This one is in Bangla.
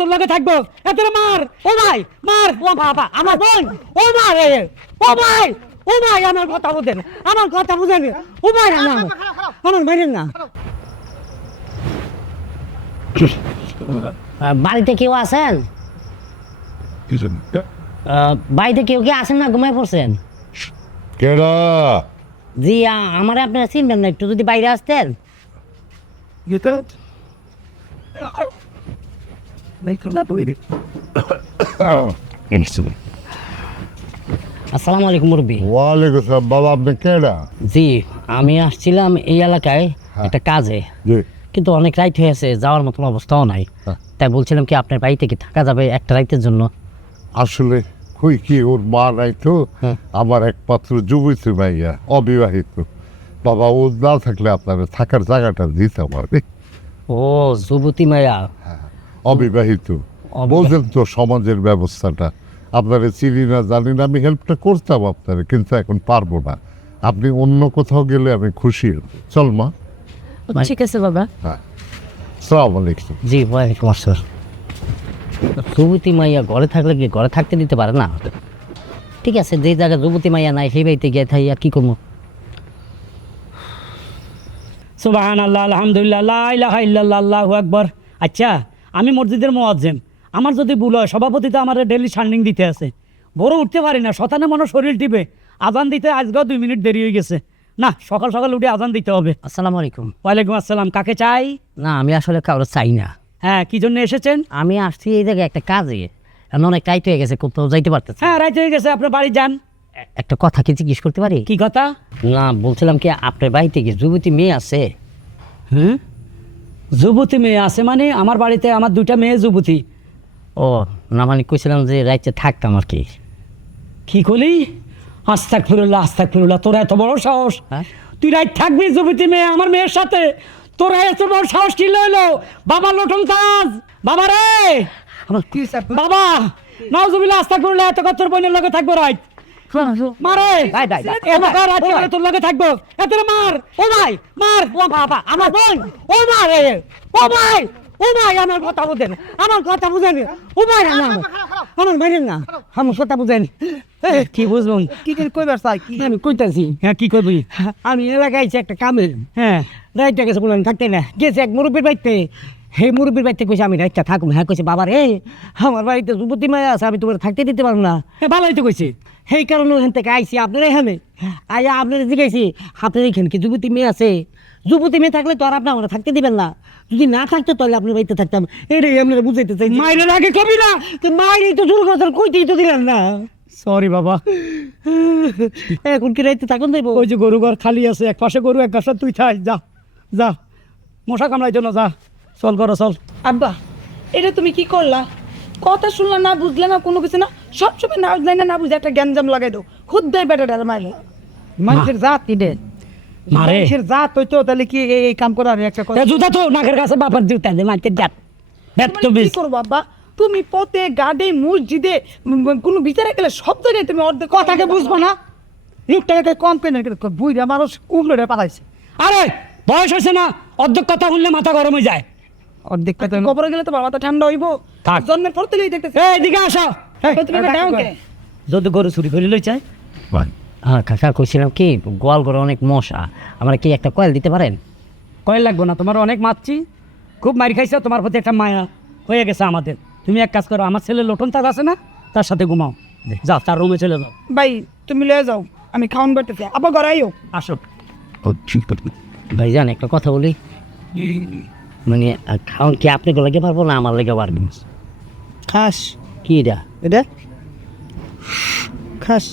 তোর লগে থাকবো তোর মার ও ভাই মার ও বাবা আমার বোন ও মা রে ও ভাই আমার কথা বুঝেন ও ভাই না আমার বাইরেন না। বাড়িতে কেউ আছেন? বাড়িতে কেউ কি আছেন না ঘুমায় পড়ছেন? কেডা? জি আমার আপনারা চিনবেন না, একটু যদি বাইরে আসতেন। আসসালামু আলাইকুম মুরব্বী। ওয়ালাইকুম আসসালাম। বাবা আপনি কেডা? জি আমি আসছিলাম এই এলাকায় একটা কাজে, জি কিন্তু অনেক রাইত হয়েছে, যাওয়ার মতন অবস্থাও নাই। তাই বলছিলাম কি আপনার বাড়িতে কি থাকা যাবে একটা রাইতের জন্য? আসলে কই কি ওর মা নাই তো, আমার একমাত্র যুবতী ভাইয়া অবিবাহিত। বাবা ও না থাকলে আপনার থাকার জায়গাটা দিতাম আমি। ও যুবতী মায়া, অবিবাহিত বলছেন তো সমাজের ব্যবস্থাটা আপনারা চিনি না জানি না, আমি হেল্পটা করতাম আপনারা, কিন্তু এখন পারবো না। আপনি অন্য কোথাও গেলে আমি খুশি হব। চল মা। ঠিক আছে বাবা। হ্যাঁ আসসালামু আলাইকুম। জি ওয়ালাইকুম আসসালাম। যুবতী মাইয়া ঘরে থাকলে কি ঘরে থাকতে দিতে পারে না? ঠিক আছে, যে জায়গায় যুবতী মাইয়া নাই সেই বাড়িতে গিয়ে থাইয়া কি করবো? সুবহানাল্লাহ আলহামদুলিল্লাহ লা ইলাহা ইল্লাল্লাহ আল্লাহু আকবার। আচ্ছা আমি মসজিদের মুয়াজ্জিন, আমার যদি ভুল হয় সভাপতি তো আমার ডেইলি শার্নিং দিতে আছে, বড় উঠতে পারি না, শতানে মনে শরীর টিপে আজান দিতে আজকেও 2 মিনিট দেরি হয়ে গেছে। না সকাল সকাল উঠে আজান দিতে হবে। আসসালামু আলাইকুম। ওয়ালাইকুম আসসালাম। কাকে চাই? না আমি আসলে কারো চাই না। হ্যাঁ কি জন্য এসেছেন? আমি আসছি এই জায়গায় একটা কাজে, এখন অনেক টাইট হয়ে গেছে, কোথাও যাইতে পারতেছি। হ্যাঁ রাইট হয়ে গেছে, আপনার বাড়ি যান। একটা কথা কি জিজ্ঞেস করতে পারি? কি কথা? না বলছিলাম কি আপনার বাড়িতে কি যুবতী মেয়ে আছে? হ্যাঁ যুবতী মেয়ে আছে মানে? আমার বাড়িতে আমার 2টা মেয়ে যুবতী। ও না মানে কইছিলাম যে রাইতে থাকতাম আর কি। কি করলি? আস্তাগফিরুল্লাহ, তোরা এত বড় সাহস? হ্যাঁ? তুই রাইট থাকবি যুবতী মেয়ে আমার মেয়ের সাথে? তোরা এত বড় সাহস কি লইলো? বাবা লটন তাজ, বাবা রে বাবা নাউজুবিল্লাহ আস্তাগফিরুল্লাহ, এত কত বোনের লগে থাকবো রাইট? মারে তোর লগে থাকবো এত মার ও ভাই মার ও বাবা আমার বোন ও মা রে ও ভাই আমার কথা বুঝেন ও ভাই না আমার বাইরেন না আমার কথা বুঝেন। কি বুঝবো কি কইবার চাই কি আমি কইতাছি? হ্যাঁ কি করবি? আমি এলাকায় একটা কামের, হ্যাঁ রাইটটা গেছে বললাম থাকতে না, গেছে এক মুরব্বীর বাড়িতে। হে মুরব্বীর বাড়িতে কইছে আমি রাইটটা থাকুন। হ্যাঁ কইছে বাবা রে আমার বাড়িতে যুবতী মায়া আছে, আমি তোমার থাকতে দিতে পারবো না। হ্যাঁ ভালোই তো কইছে, সেই কারণে ওখান থেকে আইসি আপনার এখানে। আইয়া আপনারা জিজ্ঞাসি আপনার এখানে কি যুবতী মেয়ে আছে? যুবতী মেয়ে থাকলে তো আর আপনি আমরা থাকতে দিবেন না, যদি না থাকতো তাহলে আপনার বাড়িতে থাকতাম। এটাই আপনারা বুঝাইতে চাই। মায়ের আগে কবি না তো মায়েরই তো শুরু কথা কইতেই তো দিলেন না। সরি বাবা। এখন কি রাইতে থাকুন দেবো? ওই যে গরু ঘর খালি আছে, এক পাশে গরু এক পাশে তুই থাক, যা যা মশা কামড়াইতো না, যা চল করো চল। আব্বা এটা তুমি কি করলা? কথা শুনলা না, বুঝলে না কোনো কিছু না, সবসময় না বুঝলে না বুঝে একটা জ্ঞানজাম লাগাই দাও, খুদ দেয় বেটাটা মারলে। মানুষের জাত ইডে মারে, মানুষের জাত হইতো তাহলে কি এই কাম করার একটা কথা? জুতা তো নাকের কাছে বাবার জুতা দে মানুষের জাত। কি করবো আব্বা? তুমি পথে গাড়ি মসজিদে কোনো বিচারে গেলে সব জায়গায় তুমি অর্ধেক কথাকে বুঝবো না। লোকটাকে কম কেন বুঝা মানুষ উগলে পালাইছে। আরে বয়স হয়েছে না, অর্ধেক কথা বললে মাথা গরম হয়ে যায়। অর্ধেক কথা কবরে গেলে তো মাথা ঠান্ডা হইব। জন্মের পর থেকেই দেখতেছি। এদিকে আসো। যদি গরু চুরি করে লই চাই। হ্যাঁ কাকা কইছিলাম কি গোয়াল ঘরে অনেক মশা, আমরা কি একটা কয়েল দিতে পারেন? কয়েল লাগবো না, তোমার অনেক মারছি, খুব মারি খাইছো, তোমার প্রতি একটা মায়া হয়ে গেছে আমাদের। তুমি এক কাজ করো, আমার ছেলে লোটন তাজ আছে না, তার সাথে ঘুমাও, যাও তার রুমে চলে যাও। ভাই তুমি লয়ে যাও, আমি খাওয়ান করতেছি, আবার ঘরে আইও। আসো। ভাই জান একটা কথা বলি, মানে খাওয়ান কি আপনি লেগে পারবো না আমার লেগে পারবেন? খাস কি এটা? এটা খাস